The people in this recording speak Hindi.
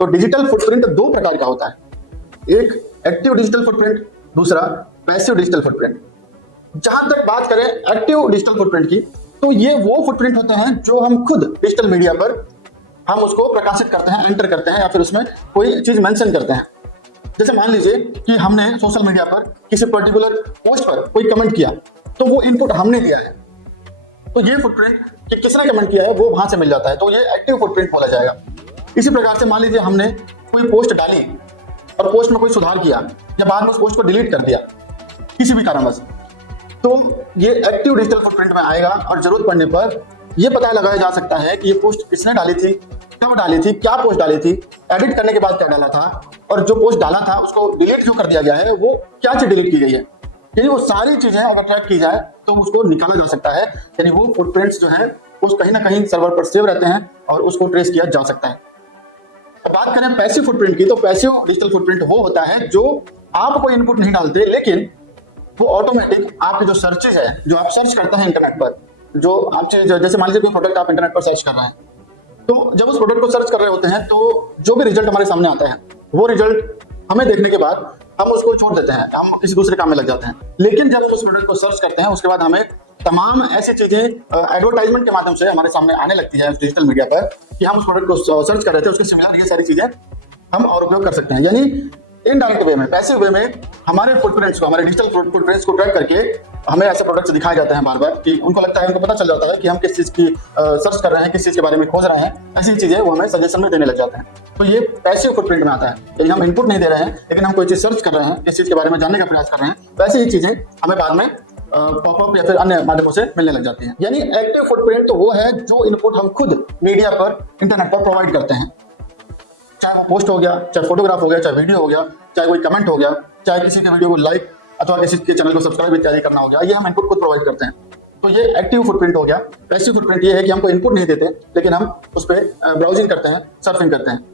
तो डिजिटल फुटप्रिंट दो प्रकार का होता है, एक एक्टिव डिजिटल फुटप्रिंट, दूसरा पैसिव डिजिटल फुटप्रिंट। जहां तक बात करें एक्टिव डिजिटल फुटप्रिंट की, तो ये वो फुटप्रिंट होते हैं जो हम खुद डिजिटल मीडिया पर हम उसको प्रकाशित करते हैं, एंटर करते हैं या फिर उसमें कोई चीज मेंशन करते हैं। जैसे मान लीजिए कि हमने सोशल मीडिया पर किसी पर्टिकुलर पोस्ट पर कोई कमेंट किया, तो वो इनपुट हमने दिया है, तो ये फुटप्रिंट कि किसने कमेंट किया है वो वहां से मिल जाता है, तो ये एक्टिव फुटप्रिंट बोला जाएगा। इसी प्रकार से मान लीजिए हमने कोई पोस्ट डाली और पोस्ट में कोई सुधार किया या बाद में उस पोस्ट को डिलीट कर दिया किसी भी कारणवश, तो ये एक्टिव डिजिटल फुटप्रिंट में आएगा और जरूरत पड़ने पर यह पता लगाया जा सकता है कि ये पोस्ट किसने डाली थी, कब डाली थी, क्या पोस्ट डाली थी, एडिट करने के बाद क्या डाला था, और जो पोस्ट डाला था उसको डिलीट क्यों कर दिया गया है, वो क्या चीज डिलीट की गई है। यानी वो सारी चीजें अगर ट्रैक की जाए तो उसको निकाला जा सकता है। यानी वो फुटप्रिंट्स जो है वो कहीं ना कहीं सर्वर पर सेव रहते हैं और उसको ट्रेस किया जा सकता है। अब बात करें पैसिव फुटप्रिंट की, तो पैसिव डिजिटल फुटप्रिंट वो होता है जो आप कोई इनपुट नहीं डालते, लेकिन वो ऑटोमेटिक आपके जो सर्चेज है, जो आप सर्च करते हैं इंटरनेट पर, जो आप जैसे मान लीजिए कोई प्रोडक्ट आप इंटरनेट पर सर्च कर रहे हैं, तो जब उस प्रोडक्ट को सर्च कर रहे होते हैं तो जो भी रिजल्ट हमारे सामने आता है वो रिजल्ट हमें देखने के बाद हम उसको छोड़ देते हैं, हम किसी दूसरे काम में लग जाते हैं। लेकिन जब हम उस प्रोडक्ट को सर्च करते हैं उसके बाद हमें तमाम ऐसी चीजें एडवर्टाइजमेंट के माध्यम से हमारे सामने आने लगती है डिजिटल मीडिया पर कि हम उस प्रोडक्ट को सर्च कर रहे थे, उसके सिमिलर ये सारी चीजें हम और उपयोग कर सकते हैं। यानी इनडायरेक्ट वे में, पैसिव वे में हमारे फुटप्रिंट्स को, हमारे डिजिटल फुटप्रिंट्स को ट्रैक करके हमें ऐसे प्रोडक्ट्स दिखाए जाते हैं बार बार कि उनको लगता है, उनको पता चल जाता है कि हम किस चीज की सर्च कर रहे हैं, किस चीज के बारे में खोज रहे हैं, ऐसी चीजें वो हमें सजेशन में देने लग जाते हैं। तो ये पैसिव फुटप्रिंट में आता है। यदि हम इनपुट नहीं दे रहे हैं लेकिन हम कोई चीज सर्च कर रहे हैं, किस चीज के बारे में जानने का प्रयास कर रहे हैं, तो ऐसी ही चीजें हमें बाद में पॉपअप या फिर अन्य माध्यमों से मिलने लग जाती हैं। यानी एक्टिव फुटप्रिंट तो वो है जो इनपुट हम खुद मीडिया पर, इंटरनेट पर प्रोवाइड करते हैं, चाहे वो पोस्ट हो गया, चाहे फोटोग्राफ हो गया, चाहे वीडियो हो गया, चाहे कोई कमेंट हो गया, चाहे किसी के वीडियो को लाइक अथवा किसी के चैनल को सब्सक्राइब इत्यादि करना हो गया, ये हम इनपुट खुद प्रोवाइड करते हैं। तो ये एक्टिव फुटप्रिंट हो गया। पैसिव फुटप्रिंट ये है कि हमको इनपुट नहीं देते लेकिन हम उस पर ब्राउजिंग करते हैं, सर्फिंग करते हैं।